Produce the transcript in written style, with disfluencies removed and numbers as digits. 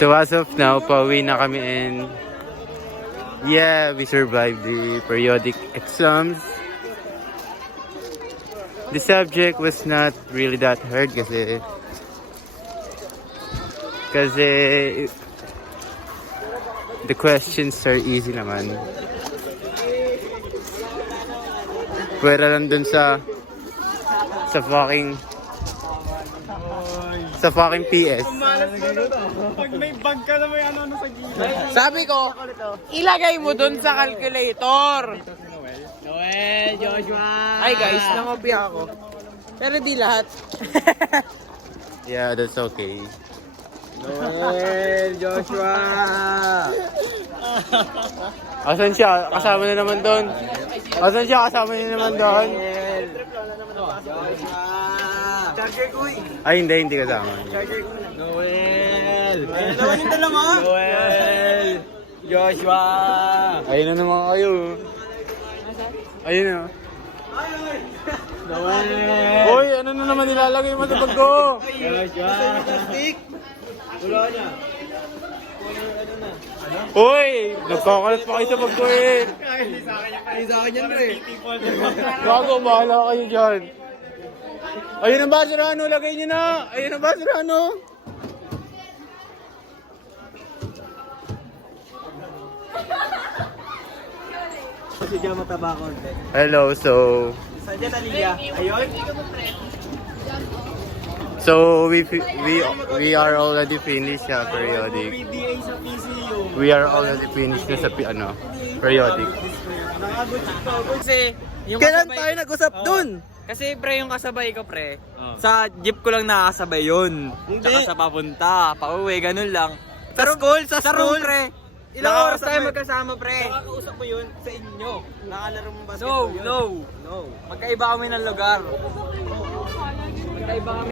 So as of now, pauwi na kami and yeah, we survived the periodic exams. The subject was not really that hard kasi the questions are easy naman. Pwera lang dun sa fucking PS. Pag may bag ka na may ano sa gilid. Sabi ko, ilagay mo dun sa calculator. Noel, Joshua. Ay guys, nangopya ako. Pero di lahat. Yeah, that's okay. Noel, Joshua. Asan siya? Kasama na naman doon. Asan siya? Kasama na naman doon. Charger ko Ay, hindi kasama. Noel. Noel yung dalawa. Noel. Joshua. Ayun na naman kayo. Ayun na. Noel. Hoy, ano na naman nilalagay mo sa bag ko? Joshua. Wala na. Hoy, nagkakalat pa kayo sa bag ko eh. Ay, sa akin yan, pre. Gago, bahala kayo dyan. Ayun ang basurano, lagay nyo na. Ayun ang basurano. Kasi dyan mataba ko. Hello, so Saan dyan, Aliyah? Ayun? So we are already finished sa periodic. PDA sa PCU. We are already finished na sa periodic. Kasi, yung Kailan kasabay- tayo nag-usap dun? Kasi pre, yung kasabay ko pre, sa jeep ko lang nakakasabay yun. Hindi. Tsaka sa papunta, pauwi, ganun lang. Sa school, sa school. pre. Ilang Ilang oras oras tayo mo- magkasama pre. Nakakausap mo yun sa inyo. Nakalaro mo No, basketball yun. no. No. Magkaiba kami ng lugar. Magkaiba kami.